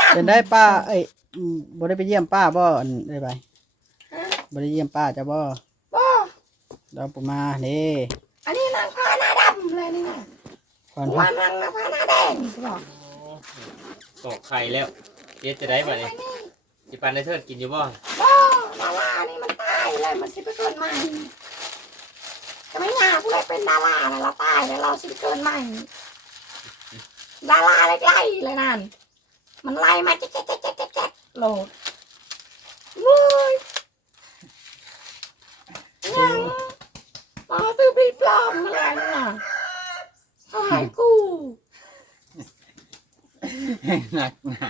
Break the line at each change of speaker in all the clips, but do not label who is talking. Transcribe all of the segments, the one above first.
เป็นได้ป้าเอ้ยบ่ได้ไปเยี่ยมป้าบ่อันได้ไปบ่ได้เยี่ยมป้าจ้ะบ่เราปูมาเด้
อันนี้นางฟ้าหน้าดำเลยนี่นะ
ก่อน
ว่านางฟ้าหน้าแดงบอก
ตอกไข่แล้วเจ๊จะได้บ่เนี่ยจิปันได้เทิดกินอยู่บ่
ดารานี่มันตายเลยมันสิไปเกิดใหม่จะไม่ยากเลยเป็นดาราแล้วเราตายแล้วเราสิไปเกิดใหม่ดาราไล่เลยนั่นมันไล่มาเจ๊ดโหลดเว้ยยังมาซื้อปีปลอมอะไรน่ะเขาหายกู
หนักหนา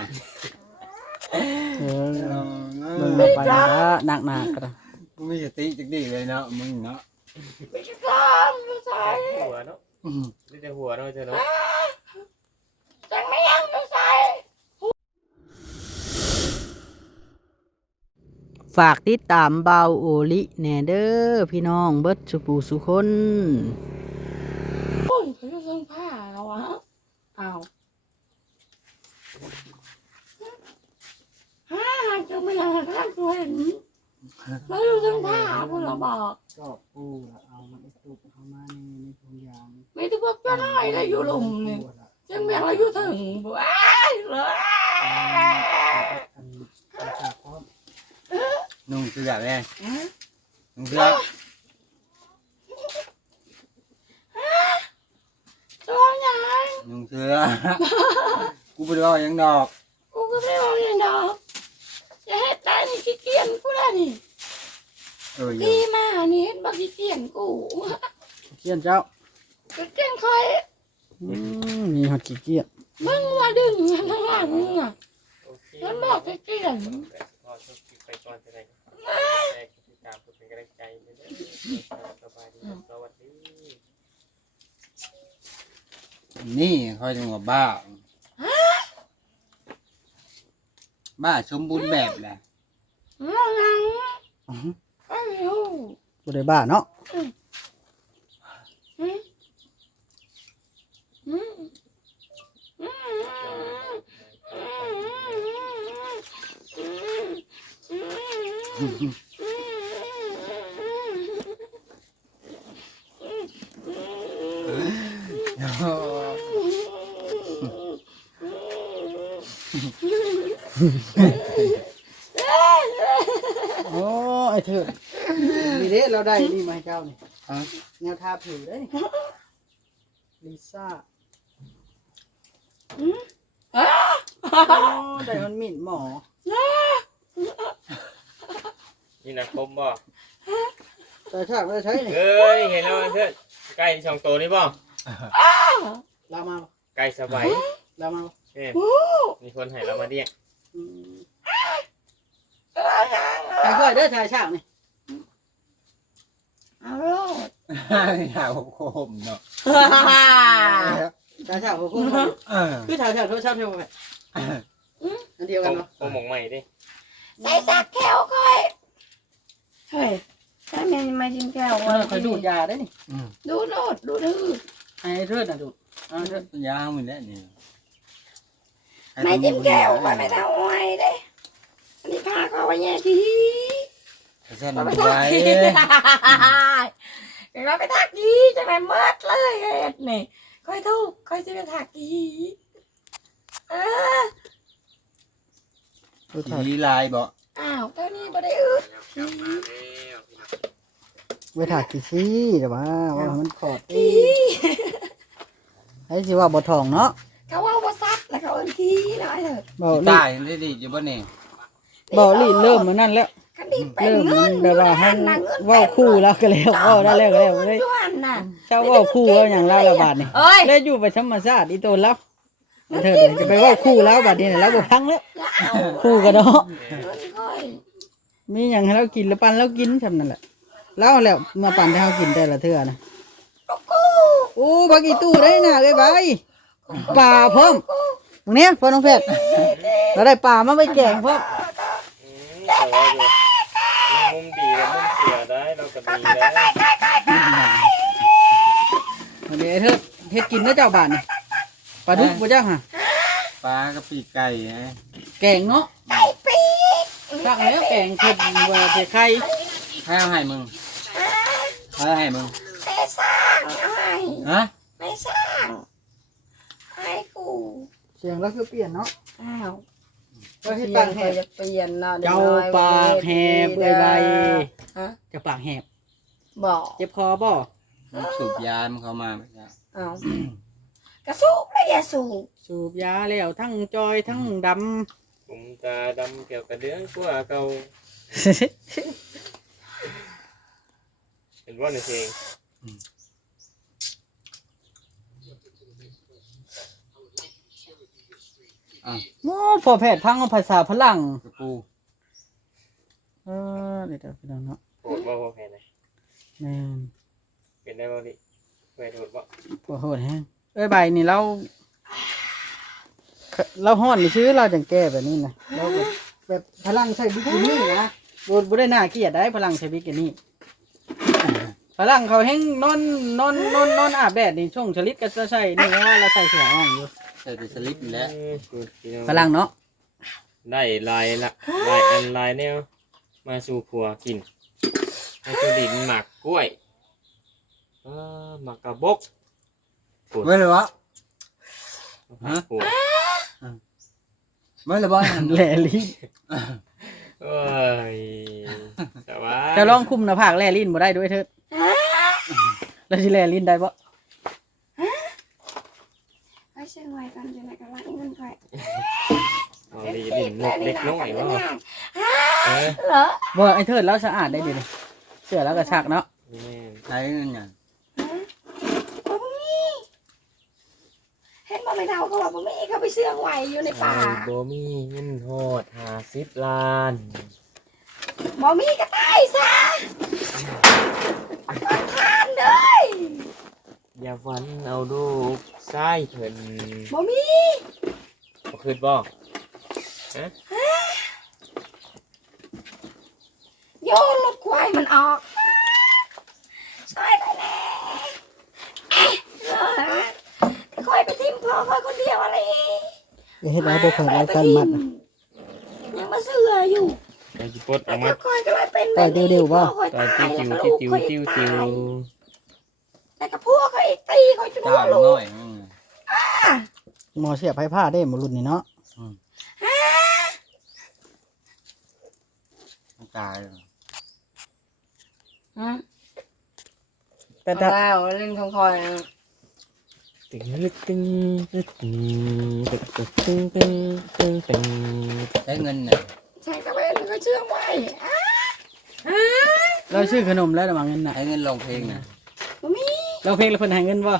เบิ่งเอาไปนะหนักๆก็ได้
กูมีสติจักดีเลยเนาะมึงเนาะ
ไม่ใช่ปลอมไม่ใช่
หัวเนาะนี่แต่หัวเนาะเจ้าเนาะ
จังไม่ยังไม่ใช่
ฝากติดตามเบาโอลิแหน่เด้อพี่น้องเบิดสุปูสุคน
โอ้ยเขาจะส่งผ้าแล้ววะอ้าวจะไม่ยังท่านกูเห็นแล้วอยู่ส่งผ้าคุณเราบอก
ก็ปูละเอามาตุกเข้ามาในถุงยาง
ไม่ต้องบอกจะน้อยเลยอยู่หลุมนี่จังแม่งเราอยู่ถึงว้ายเลย
นุ่งเสื้อแม่นุ่งเสื้อ
ชอบยัง
นุ่งเสื้อกูบ่ได้ว่าหยังดอก
กูก็ไม่บอกยังดอกจะเฮ็ดได้นี่ขี้เกียจกูได้นี่
อยู่
ดีมานี่เฮ็ดบักขี้เกียจกู
เกียนเจ้า
กูเก่งใคร
มีฮอดขี้เกียจ
มึงมาดึงมันข้างหลังมึงอ่ะมันบอกขี้เกียจ
พอช่วยไปก่อนจะได้แต่ติดตามเพื่อเป็นกำลังใจเด้อสบายดีสวัสดี
นี่ค่อยจังว่าบ้าบ้าสมบูรณ์แบบแหละ
ยังไอ้ยู
บ่ได้บ้าเนาะ โอ้ไอ้เถิดนี่เด้เราได้นี่มาให้เจ้านี่แนวทาผิวได้ลิซ่าโอ้ได้มันมิ่นหมอ
นี่นะคมบ่
แต่ชาติไม่ได้ใช้นี่
เอ้ยเห็นแล้วเถิดไก่สองตัวนี่บ่
ลามา
ไก่สบาย
ลามา
เนี่ยมีคนให้เรามาเรียก
ใครเคยเด้อชายชาตินี่
เอาโลด
หาโคมเนาะ
ชายชาติของคุณคือชายชาติโทษชาติเท่าไหร่อันเดียวกันเนาะ
โปรโมงใหม่ดิ
ใส่สักแก้วค่อยเฮ้ยถ้าแม่มาจิ้มแก้ว
เคยดูดยาได้นี่
ดูโลดดูดื้อ
ให้เทิดน่ะดูดเอาเทิด
ยาวมันแหละนี่
ไม่จิ้มแก้วไปไม่เท่าไว้เด้อันนี้พาเขาไปแย่ที
เส้น
เราไป
ไว้
ทักทีเราไปทักทีจะไปเมิดเลยเอ็ดนี่ค่อยทุกค่อยจะไปทักทีเออ
สีลายบ่
อ้าวเท่านี้บ่ได้อึด
ไว้ถากกี่ซี่แต่ว่ามันขอด
ที
ให้สิว่าบ่ทองเนาะ
เขาว่าบ่ซัดแล้วเขาเอิ้นทีหน่อยเถิด
บ่ลี
ตายได้ดีอยู่บ่นี่
บ่ลีเริ่มมื้อนั้นแล้ว
คันนี้เป็น
เริ่ม
เงิน
แบบว่าเฮาเว้าคู่แล้วก็แล้วเว้าได้แล้วก็แล้วบ่ได้
อยู่หั่นน่ะ
เจ้าเว้าคู่แล้วหยังลาวละบาทนี่
เอ้ย
แล้วอยู่ไปธรรมชาติอีโตนแล้วเถิดจะไปเว้าคู่แล้วบัดนี้น่ะแล้วบ่พังแล้ว
อย่าเอา
คู่กันเนาะ
เงินค่อย
มีหยังให้เรากินแล้วปั่นแล้วกินซำนั่นแหละแล้วแล้วมาปั่นให้เฮากินแต่ละเทื่อนะ
กู
โอ้บักอีตู้ได้น่ะเอ้ยบายปลาพร้อมตรงนี้พ่อน้องเพชรเราได้ปลามาไปแกงพร้อม
สวยอยู่มุมดีและมุมเสียได้เราก็ดีแล้ว
อันนี้เถิดเฮ็ดกินเด้อเจ้าบ้านนี่ปลาดุกบ่เจ้าห่ะ
ปลากระปีกไก่ฮะ
แกงเนาะ
ไก่ปีก
ตั้งแล้วแกงเผ็ดว่าเผ็ดไข่
ให้เอาให้มึงให้มึง
ไม่สร้างเอาให้
ฮะ
ไม่สร้างให้กู
เสียงแล้วคือเปลี่ยนเนาะ
อ้าว
ก็ให้
เสีย
ตั้
ง
ง
เค
แห
ย
บ
จะเปลี่ยนเนาะ
เจ้าปากแหบเอ้ยใบ
ฮะ
จะปากแหบ
บอก
เจ็บคอบ่
สูบยามันเข้ามาไม่ใช่
เอากระสูบเลยอย่าสูบ
สูบยาแล้วทั้งจอยทั้งด
ผมตาดำเกี่ยวกับเดือนกว่าเก่า
ำ
เห็นว่าในเพลง
โอ้พอแพทย์พังภาษาพลัง
กระปู
เดี๋ยวพี่น้องเนาะ
โหดบ่พอแพ้ไหน
แม่น
เป็นได้บ่ดิเคยโหดบ่
ปวดโหดแฮงเอ้ยใบนี่เราห้อนนี่ซื้อเราจังแก้แบบนี้นะเราแบบพลังใช้บิกินี่นะบ่ได้น่าเกลียดได้พลังใช้บิกินี่พลังเขาแห้งนอนอาบแดดนี่ช่วงชลิดก็จะใส่นี่ว่าเราใส่เสื้ออ่องอยู่
ใส่แต่สลิปนี่แหละ
พลังเนาะ
ได้ลายละลายอันลายแนวมาสู่ครัวกินให้ตัวดินหมักกล้วยหมักกระบก
เมื่อไรวะ
ฮะปวด
เมื่อไรบ้าง
แหล่ลิ้น
เอ้ยแต่ว่า
จะลองคุมหน้าผากแหล่ลิ้นบ่ได้ด้วยเถิดแล้วสิแหล่ลิ้นได้บ่
ไปเชียงใหม่กันจะไหนกันละเงินไป
เอาดีดินเล็กน้อยว่า
เหรอ
บ่ไอ้เถิดแล้วสะอาดได้ดีนี่เสื้อแล้วก็ชักเนาะ
แม่น
ใช้เงินอย่าง
บ่มีเห็นบ่ไม่เท่าเขาว่าบ่มีเขาไปเชื่องไหวอยู่ในป่า
บ่มีเงินโหด50 ล้าน
บ่มีก็ตายซะต้นทานเลย
อย่าฝันเอาลูกไส้เพิ่น
บ่มี
บ่คืนบ่
โยนรถควายมันออกช่วยไปแล้วค่อยไปทิมพ่อค่อยคนเดียวอะไร
เฮ็ดได้บ่ค่อยได้กันมัด
ยังมาเสืออยู่
ไปสิปลด
แต่
เอามา
ค่อยก็เลยเป็น
ต่อยเดียวๆบ่
ต่อยติ้วติ้วติ้วติ้วติ้ว
แต่กับพวกเขาอีกตีเขาจะ
จ้าง
ลู
น้
ก
อย
หมอเสียบไผผ้าได้หมอรุ่นนี่เนาะ
ตาย
แต่
แล้วเล่นของคอย
ตึงลึกตึงตึงตึงตึงตึงตึงตึงตึง
ใช้เงินเนี่ย
ใช่ก็เป็นก็เชื่องไว้
เราชื่อขนมแล้วระวังเงินน่ะ
ใช้เงินลงเพลงนะ
บ่มี
เราเพลงแล้วเพิ่นให้เงินบ่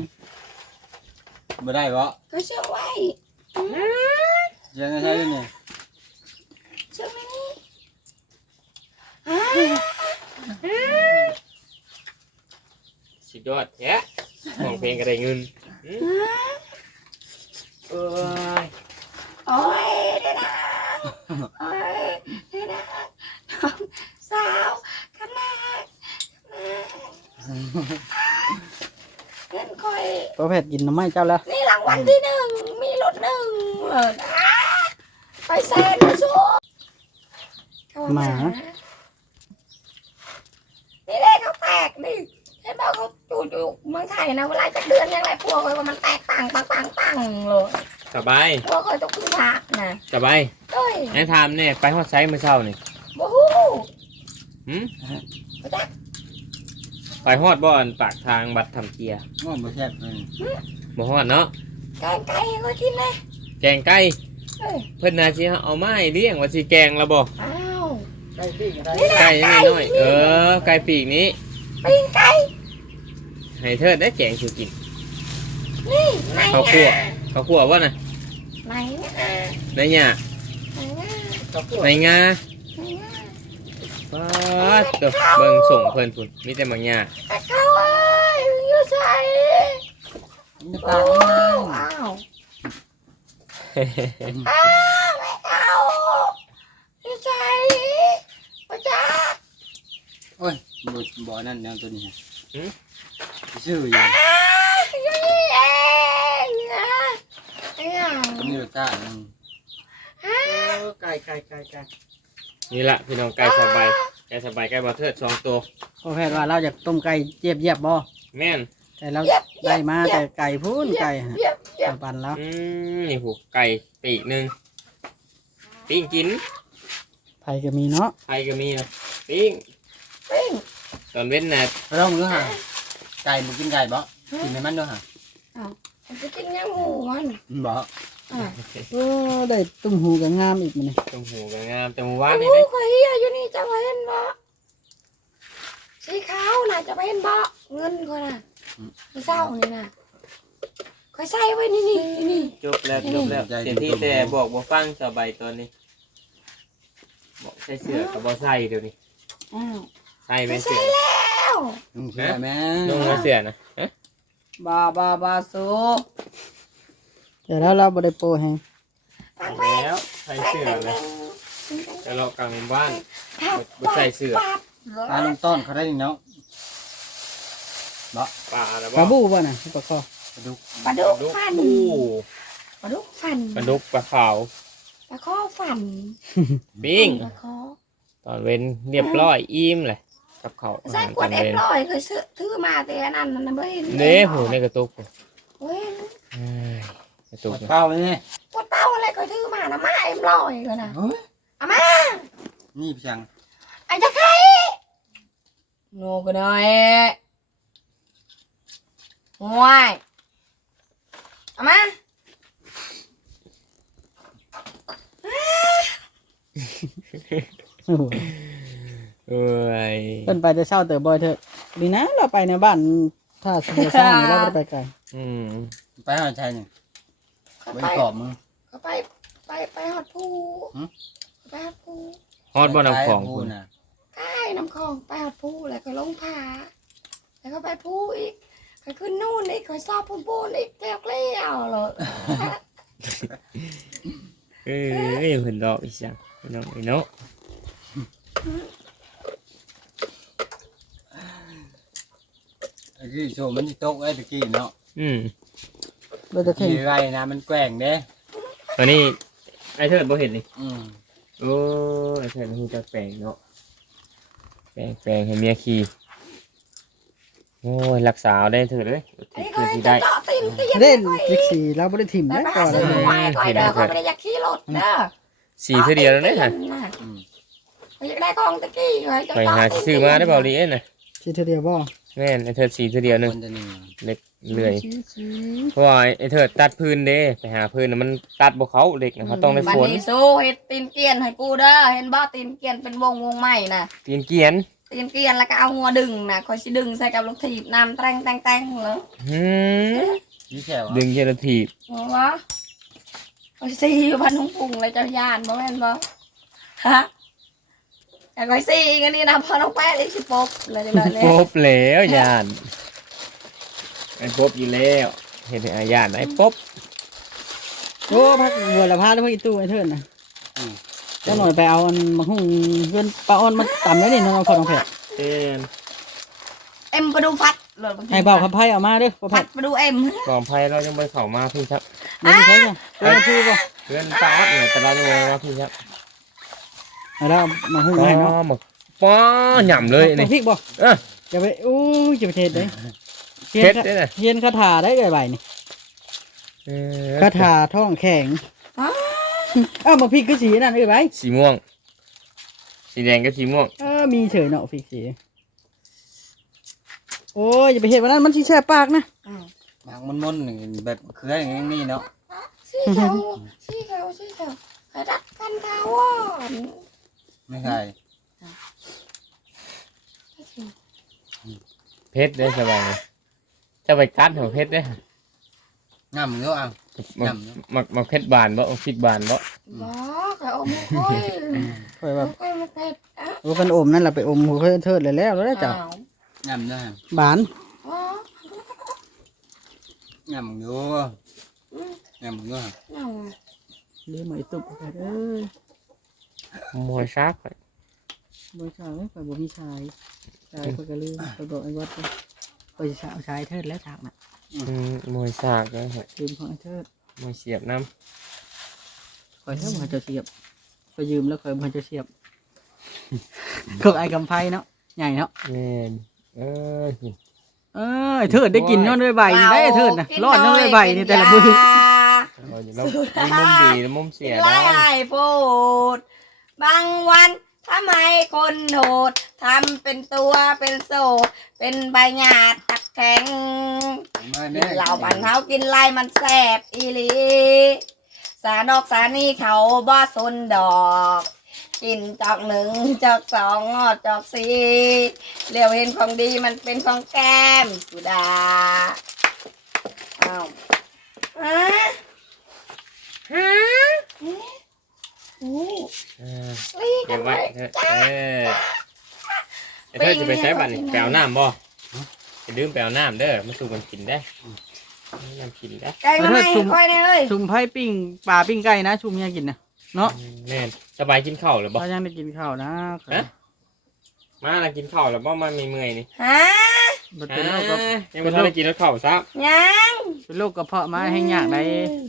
ไม่ได้เพราะ
ก็เชื่องไว้
ยังใช้เงินเนี่ย
เชื่องไม่มี
สุดยอดแท้ของเพลงก็ได้เงินเอ้ย
โอ้ยเด้นะโอ้ยเด้นะน้องสาวกำลังเงินคอย
พอแพทย์กินน้ำไม้เจ้าแล้ว
นี่รางวัลที่หนึ่งมีรถหนึ่งเลยไปแซนมาชูนี่เลยเขาแตกดิเห็นบอกเขาจูดเมืองไทยนะเวลาจะเดือนยังไงพวกเขาว่ามันแตกปังเลย
สบาย
พวกเขาต้องพึ่งพระนะ
สบาย
เอ้ย
ไอ้ทำเนี่ยไปฮอดไซส์เมื่อเช้านี่
บูฮู้
หืม
ไปจ้ะ
ไปฮอดบ่อนปากทางบัดทำเกียร์
ง้อมาแซ่บเลย
บ่ฮอดเนาะ
แกงไก่ให้เขากินเลย
แกงไก่
เอ้ย
เพิ่นน่าสิเอามาให้เลี้ยงว่าสิแกงละบ่
อ้าว
ได้พี่ได้
ไก่ยังน้อยๆไก่ปีกนี้
ปิ้งไก่
ให้เทิดได้แกงสิกิน
นี่ไหน
ข้าวคั่วข้าวคั่วบ่น่ะ
ไหนนะ
ในหญ้า
ไหนนะ
ในงา
ไหนนะ
ป๊าดเด้อเบิ่งส่งเพิ่นพุ่นมีแต่บางหญ้า
แต่เขาเอ้ยอยู่ใส่
จะ
อ้า
ตายว
อ้าวไม่เอาอยู่ใส่ประจักษ์
โอ้ยบ่นั่นแนวตัวนี้ชื่ออยู่
อยู่นี่เองนะไอ้ยัง
มีรสชาติ
อ้า
ไก่
นี่ละพี่น้องไก่สบายไก่สบายไก่บ่เทิด2ตัว
พอแพทย์ว่าเราอยากต้มไก่เจี๊ยบบ่
แม่น
แต่เราได้มาแต่ไก่พูนไก่ฮะ
เยี่ยมเยี่ยม
ปันแล้ว
นี่หูไก่ปีกหนึงปิ้งกิน
ไผ่ก็มีเนาะ
ไผก็มีนะปิ้ง
ปิ้ง
ตอนเว้นน่ะ
เรามึงก็หาไก่มึงกินไก่บ่กินในมันด้วยหา
มันจะกินยังหมูมัน
บ่
อ่ะ
โอ้ได้ตุ้มหูกับงามอีกมันนี่
ตรงหูก็งามแต่หมู่
อั
บ้าน น
นี้
นี่เด้
ข่อยเฮียอยู่นี่จะมาเห็นบ่สีขาวน่ะจะมาเห็นบ่เงินข่อยน่ะไม่เศร้านี่น่ะข่อยใส่ไว้นี่
จบแล้วเสียที่แต่บอกบ่ฟังสบายตอนนี้บอกใส่เสื้อก็บ่ใส่เดี๋ยวนี้
อ้าว
ใส่ไหม
ไม่
เสื้
ใส่
อ
แล้ว
มึงเชื่อไหม
ลงมาเสื้อนะฮะ
บาสู
เดี๋ยวแล้วเราบ่ได้โปรแฮง
ฟังไป
แล้วใส่เสื้อเลยจะเลาะกลางหมู่บ้านบ่ใส่เสื้อ
ปลาลงต้นเขาได้นี่เนาะ
ป่าแล้ว
ปลา
บ่
บูบ่น่ะปลาคอ
ปลาดุก
ปลาดุกฟัน
โอ้
ปลาดุกฟัน
ปลาดุกปลาขาว
ปลาข้อฟัน
ปิ้ง
ปลาข้อ
ตอนเว้นเรียบร้อยอิ่มเลยกับเขาวอา
ใส่
หาร
ขว
ตอ
ด
น
เอ็ม
เว้น
ร้อยเคยซื้อถือมาแต่อันนั้นมันไม่เห็น
เด้หูในกระตุก
เว้ย
เอ้ยกระตุก
เป้าเลยนี่
ขวดเต้าอะไรเคยถือมานะมาเอ็มร้อยเลยนะ
เฮ้ย
เอามา
นี่พี่ช่าง
ไอ้จะใครโง่กันหน่อยห่วยเอามา
โอ้โห
เอ้ย
เพิ่นไปจะเช่าเต๋อบ่อยเถอะดีนะเราไปในบ้านถ้าสมมุติสร้างอยู่เราบ่ได้ไปไกล
อืม
ไปหาชายนี่
เขา
ไว้
ไป
กรอบมึง
เขาไปหอดผู้ไปหอดผู้
ฮอดบ่น้ำของ
พู
คุณ
น่ะ
ใกล้น้ำคลองไปหอดผู้แล้วก็ลงผาแล้วก็ไปผู้อีกก็ขึ้นนู่นอีกก็ชอบพูนอีกเลี้ยวเลย
เอ้ยเพิ่นดอกอีสังพี่น้องไอ้เนาะ
ไอ้ที่โชว์มันที่โต๊ะไอ้ตะกี้เนาะ
อืม
เราจะเข่ง
ที่ไรนะมันแกว่งเด้
อันนี้ไอ้เทิดบ่เห็นนี่
อืม
โอ้ไอ้เทิดฮู้จักแปลงเนาะแปลงให้เมียขี่โอ้ยรักษาเอาได้เถิดเอ้ย
อันนี้
คื
ก็
อสิ
จะ
ได้
เจาะตีนตีน
เล่นจิกสีเราบ่ได้ถิ่ม
แต่
นะ
ป้า
ก่อน
ซื้อ
เลย
ไว้ก่อยเด้อเขาไม่ได้อยากขี่รถเด้อ
สีเท่าเดียวแล้วเด้อหั่น
อืม
อยากได้ของตะกี้ไว้จะ
ไปหาซื้อมาได้เปล่าลีเอ้ยน่ะ
สิเท่าเดียวบ่
แม่นไอ้เทิดสีเท่าเดียวหนึง
คนจะหนึ่ง
เล็กเลื่อยเพราะว่าไอ้เทิดตัดพื้นเด้ไปหาพื้นน่ะมันตัดบ่เข้าเล็กน่ะเขาต้องได้
บัน
ฝน
นี้สู้เฮ็ดตีนเกียนให้กูเด้อเห็นบ่ตีนเกียนเป็นวงใหม่น่ะ
เกียนเกียน
ตีนเกียนแล้วก็เอางัวดึงน่ะคอยสิดึงใส่กับลูกถีบน้ำแตงเหรอ
หืม
ยี่แฉว
ดึงเจลาทีบ
หัววะคอยซีอยู่บ้านทุ่งปุ่งเลยเจ้าย่านบ่แม่นบ่ฮะแต่คอยซีกันนี่นะพอน้องแป้อีกสิปบเลยเลย
ปบแล้วยานไอ้ปบอยู่แล้วเห็นไอ้ยานไอ้ปบ
โอ้พักบัวละพาแล้วพักอีตู้ไอ้เถิดน่ะเจ้าหน่อยไปเอาอันมาหุ้งเพื่อนปลาอ้อนมาตำแล้วนี่น้องพอน้องแพทย์
เอ็น
เอ็มไปดูพัดเลย
ให้เบาขับไพ่เอามาเด้อพ่อแพ
พั
ท
ด
ย์
ไปดูเอ็ม
กองไพ่เรายังไม่เข้ามาพี่ครับ
เดี๋ยวสิใช้จ้ะเพื่อนพูดบ่
เพื่อนตาอัดเนี่ยแต่เรายังไม่มาพี่ครับ
ให้เรามาหุ้ง
อ๋
ให้เนาะ
อหมกป้อหย่ำเลย
นี่
นี่
พริกบ่
เอ้อ
จะไปอู้ยจะไปเทศเด้
เผ็ดเด้อน่ะ
เฮียนคาถาได้ใบๆนี่
เออ
คาถาท้องแข็งอ้าวมาพริกคือสีนั่นใบ
สีม่วง สีแดงกับสีม่วง
มีเฉยเนาะพริกสีโอ้ยอย่าไปเห็นวันนั้นมันสิแสบปากนะ
บางมันๆนี่แบบเครืออย่างนี้เนาะ
สีเขียวกระดักกันทาวอน
ไม่ใช่
เพชรได้อสบายเลยจะไปกัดหัวเพชรได้อ
ง่ำเยอะอ่ะ
มาเพชรบานบ่พริกบานบ่
บ่กระอมค่อย
คอยแบบ
ค่อยมาเผ็ดอ่ะ
ว่ากันอมนั่นแหละไปอมหัวเทิดเลยแล้วแล้วจ้ะ
ง่ำด้วย
บาน
อ๋อ
ง่ำอยู่ง่ำด้วย
เอา
เลี้ยงมาไอ้ตุ๊บไปเอ้ย
มวยซัก
บ่ชายไปบ่มีชายชายไปก็ลืมไปบอกไอ้วัดไปชายชายเทิดแล้วฉากน่ะ
มวยซากเลย
ลืมของไอ้เทิด
มวยเสียบน้
คอยเท่าหัวเจ้าเสียบ
ำ
ไปยืมแล้วค่อยมันจะเสียบก็ไอ้กำไพเนาะใหญ่เนาะ
แม่นกิน
ไอ้เถิดได้กินย้อนด้วยใบได้ไอ้เถิดนะรอดย้อนด้วยใบนี่แต่ละมือ
เอาอยู่แล้วมีมุมดีและมุมเสีย
ไล่
ได้
พูดบางวันทำไมคนโหดทำเป็นตัวเป็นโสดเป็นใบหยาดตักแข็ง
มา
กิ
แม่
นเหล้าบันเท้ากินไล่มันแสบอีหลีสาดอกสานี่เขาบ่สนดอกกินจอกหนึ่งจอกสองงอดจอกสี่เรียวเห็นของดีมันเป็นของแก้มสุดาอ้าวฮะฮะโอ้ ลี
เก็
กับ น
ไว้
ไว้
เถอะไอ้เธอจะไปใช้บัตรนี่แปลวน้ำบ่จะดื่มแปลวน้ำเด้อมาสู่กันกินได้น้ำกินได้
ไก่มาให้ค่อยเลยเฮ้ย
ชุมไผ่ปิ้งปลาปิ้งไก่นะชุมยังกินนะเนาะ
แม่นสบายกินข้าวหรือบ่
เรายังได้กินข้าวนะ
ฮะ มาแล้วกินข้าวแล้วบ่มามีเมื่อยนี่
ฮะ
มันเป็นโรคกับ
ยังไม่ทันได้กินแล้วข้าวซะ
ยัง
เป็นโรคกระเพาะมาให้ยากได้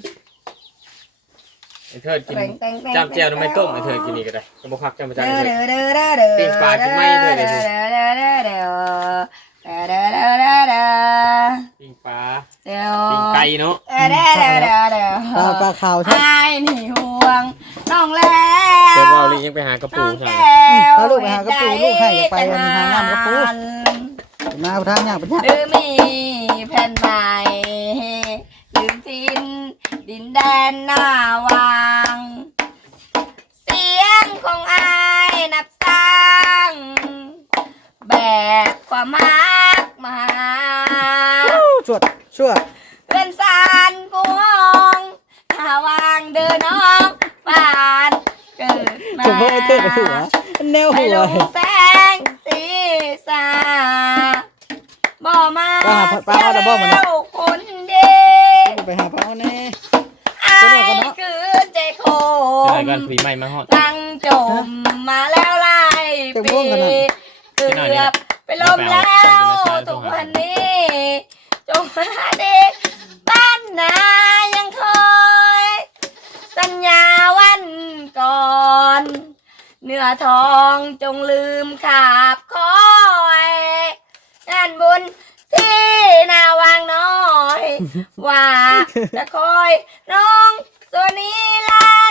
ไอ้เธอกินจำแจ่วน้ำไม่ต้มไอ้เธอกินนี่ก็ได้ก็บ่คักจำประจัน
เด้อ
เธอ
เด้อเด้อเด้อ
ปิ้งปลากินไหมเด้อเด้อ
เด้อเด้อเด้อเด้อเด้อเด้อเด้อเด้อ
ปิ้งปลา
เด้อ
ปิ้งไก่เนาะ
เด้อเด้อเด้อเด้อเด้อ
ปลาขาวใช่
ไอ้นี่ห่วงน้องแล้ว
แต่ว่าลิงยังไปหากระปู
น้อง
ใช่
แก้ว
ถ้าลูกไปหากระปูลูกให้ไปหางามกระปูมาทางยากเป็นยาก
หรือมีแผ่นใหม่ลืมทิ้นดินแดนหน้าวาง เสียงของอายนับสร้างแบกความมักมา
ชวดชั่ว
เป็นสารกูห้องถ้าวางเดินน้องปานเกิดมา
ผมว่าไอ้เถิดหัวแนว
ไม่
หัว
ลงแสงสีสาบ่มาเสียคนเดี
ไปหาพ่อแน่
อายคือใจโค
จะไหน
ม
กันปีใหม่มาฮอด
ตั้งจมมาแล้วหลายปีเกือบไปลมแล้วทุกวันนี้จงมาดีบ้านนายังคอยสัญญาวันก่อนเนื้อทองจงลืมขาบคอยงานบุญที่นาวางน้อย ว่าจะคอยน้องตัวนี้ลัน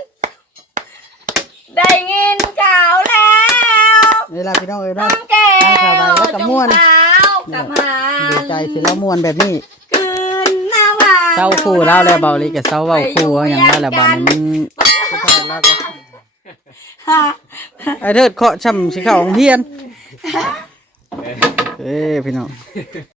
ได้ยินข่าวแล้ว
เวลาพี่น้องเอ้ย
น้
เนาะ
องแก้วจงหาวกับหา
ดีใจสิแล้วม่วนแบบนี้
คืนหน้าวาง
เศร้าคู่แล้วแล้วเบาลีกับเศร้าเว้าคู่อย่างนั้นแหละบัดนี้มันสุดท้ายแล้วก็
ฮะ
ไอ้เถิดเคาะช่ำสิเข้าโรงเรียนเอ้พี่น้อง